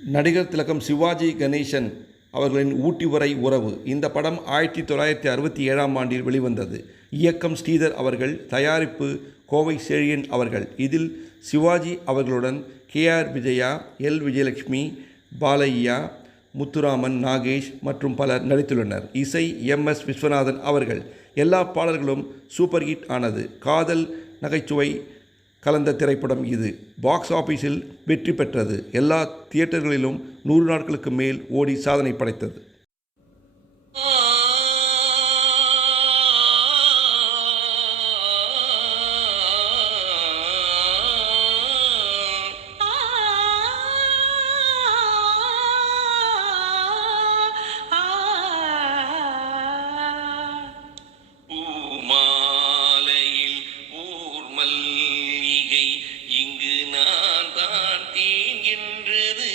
நடிகர் திலகம் சிவாஜி கணேசன் அவர்களின் ஊட்டி வரை உறவு. இந்த படம் 1967ஆம் ஆண்டில் வெளிவந்தது. இயக்கம் ஸ்ரீதர் அவர்கள், தயாரிப்பு கோவை செழியன் அவர்கள். இதில் சிவாஜி அவர்களுடன் KR விஜயா, L விஜயலட்சுமி, பாலையா, முத்துராமன், நாகேஷ் மற்றும் பலர் நடித்துள்ளனர். இசை MS விஸ்வநாதன் அவர்கள். எல்லா பாடல்களும் சூப்பர் ஹிட் ஆனது. காதல் நகைச்சுவை கலந்த திரைப்படம் இது. பாக்ஸ் ஆபீஸில் வெற்றி பெற்றது. எல்லா தியேட்டர்களிலும் 100 நாட்களுக்கு மேல் ஓடி சாதனை படைத்தது. இங்கு நான் தான் தேங்கின்றது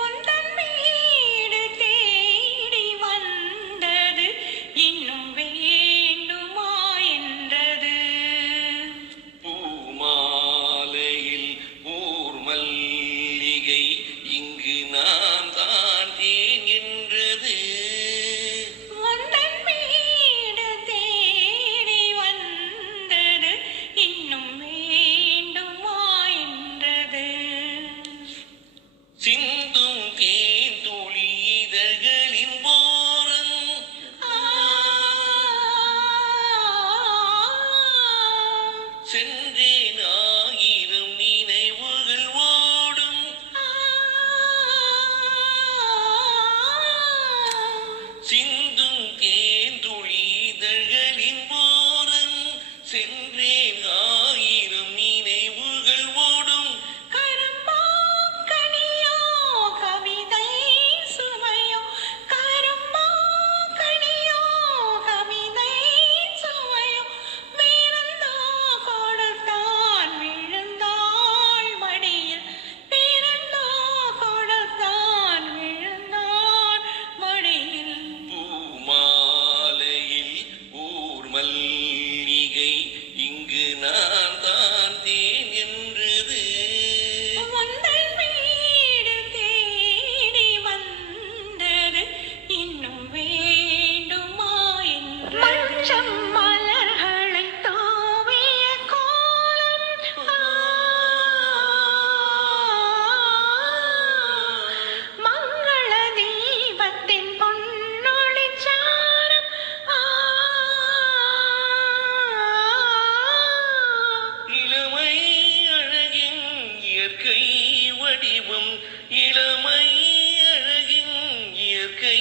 உந்தன் வீடு தேடி வந்தது இன்னும் வேண்டுமா என்றது பூமாலையில் ஊர் மல்லிகை இங்கு நான் தான் தேங்கின்றது சிந்தும் தேன்துளி இதழ்களின் போரம் சென்றேன் ஆயிரம் நினைவுகள் ஓடும் சிந்தும் தேன்துளி இதழ்களின் போரம் சென்றேன் ஆயிரம் நினைவுகள் ஓடும் மல்லிகை இங்கு நான் தான் தேங்கின்றது உந்தன் வீடு தேடி வந்தது இன்னும் வேண்டுமா என்று மஞ்சள் மலர்களை தூவிய கோலம் மங்கள தீபத்தின் பொன்னொளி சாரம் இயற்கை வடிவம் இளமை அழகின் இயற்கை